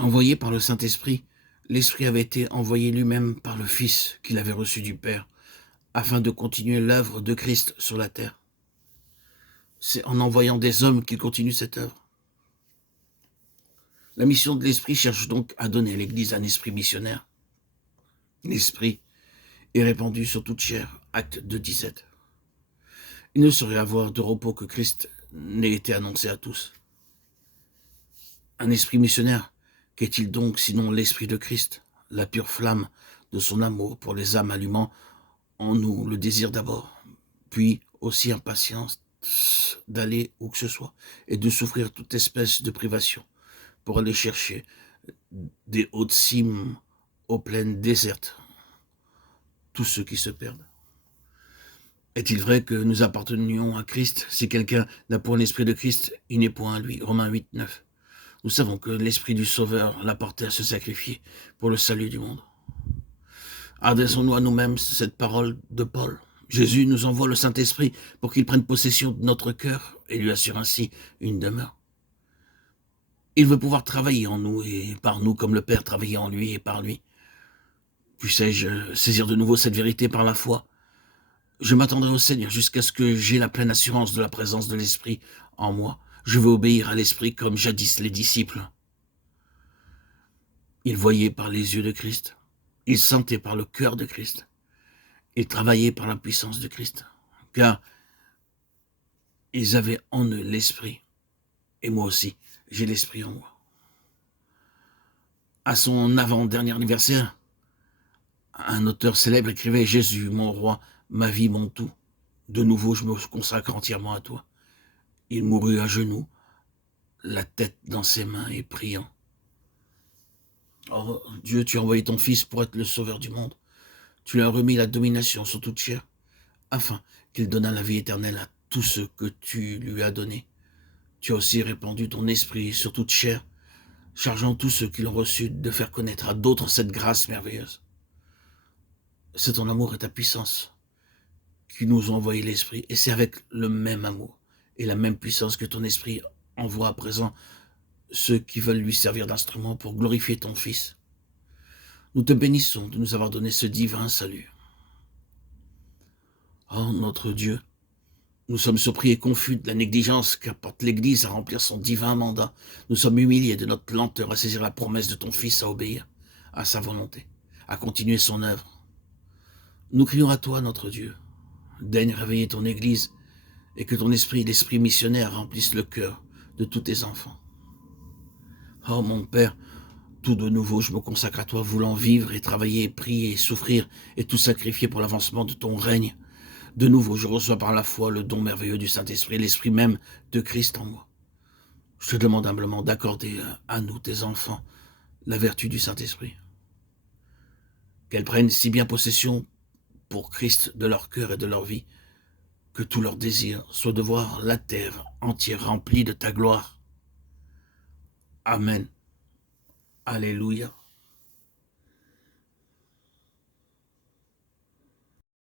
Envoyé par le Saint-Esprit, l'Esprit avait été envoyé lui-même par le Fils qu'il avait reçu du Père, afin de continuer l'œuvre de Christ sur la terre. C'est en envoyant des hommes qu'il continue cette œuvre. La mission de l'Esprit cherche donc à donner à l'Église un esprit missionnaire. L'Esprit est répandu sur toute chair, acte 2,17. Il ne saurait avoir de repos que Christ n'ait été annoncé à tous. Un esprit missionnaire, qu'est-il donc sinon l'Esprit de Christ, la pure flamme de son amour pour les âmes allumant en nous le désir d'abord, puis aussi impatience d'aller où que ce soit et de souffrir toute espèce de privation pour aller chercher des hautes cimes aux plaines désertes tous ceux qui se perdent. Est-il vrai que nous appartenions à Christ? Si quelqu'un n'a point l'Esprit de Christ, il n'est point à lui. Romains 8, 9. Nous savons que l'Esprit du Sauveur l'a porté à se sacrifier pour le salut du monde. Adressons-nous à nous-mêmes cette parole de Paul. Jésus nous envoie le Saint-Esprit pour qu'il prenne possession de notre cœur et lui assure ainsi une demeure. Il veut pouvoir travailler en nous et par nous comme le Père travaillait en lui et par lui. Puissé-je saisir de nouveau cette vérité par la foi? Je m'attendrai au Seigneur jusqu'à ce que j'aie la pleine assurance de la présence de l'Esprit en moi. Je veux obéir à l'Esprit comme jadis les disciples. Ils voyaient par les yeux de Christ. Ils sentaient par le cœur de Christ. Ils travaillaient par la puissance de Christ. Car ils avaient en eux l'Esprit. Et moi aussi, j'ai l'Esprit en moi. À son avant-dernier anniversaire, un auteur célèbre écrivait « Jésus, mon roi, ma vie, mon tout. De nouveau, je me consacre entièrement à toi. » Il mourut à genoux, la tête dans ses mains et priant. Oh Dieu, tu as envoyé ton Fils pour être le sauveur du monde. Tu lui as remis la domination sur toute chair, afin qu'il donnât la vie éternelle à tous ceux que tu lui as donnés. Tu as aussi répandu ton esprit sur toute chair, chargeant tous ceux qui l'ont reçu de faire connaître à d'autres cette grâce merveilleuse. C'est ton amour et ta puissance qui nous ont envoyé l'Esprit, et c'est avec le même amour et la même puissance que ton Esprit envoie à présent ceux qui veulent lui servir d'instrument pour glorifier ton Fils. Nous te bénissons de nous avoir donné ce divin salut. Oh, notre Dieu, nous sommes surpris et confus de la négligence qu'apporte l'Église à remplir son divin mandat. Nous sommes humiliés de notre lenteur à saisir la promesse de ton Fils, à obéir à sa volonté, à continuer son œuvre. Nous crions à toi, notre Dieu. Daigne réveiller ton Église et que ton esprit, l'esprit missionnaire, remplisse le cœur de tous tes enfants. Oh mon Père, tout de nouveau je me consacre à toi, voulant vivre et travailler, prier et souffrir et tout sacrifier pour l'avancement de ton règne. De nouveau je reçois par la foi le don merveilleux du Saint-Esprit, l'Esprit même de Christ en moi. Je te demande humblement d'accorder à nous, tes enfants, la vertu du Saint-Esprit. Qu'elle prenne si bien possession pour Christ de leur cœur et de leur vie, que tout leur désir soit de voir la terre entière remplie de ta gloire. Amen. Alléluia.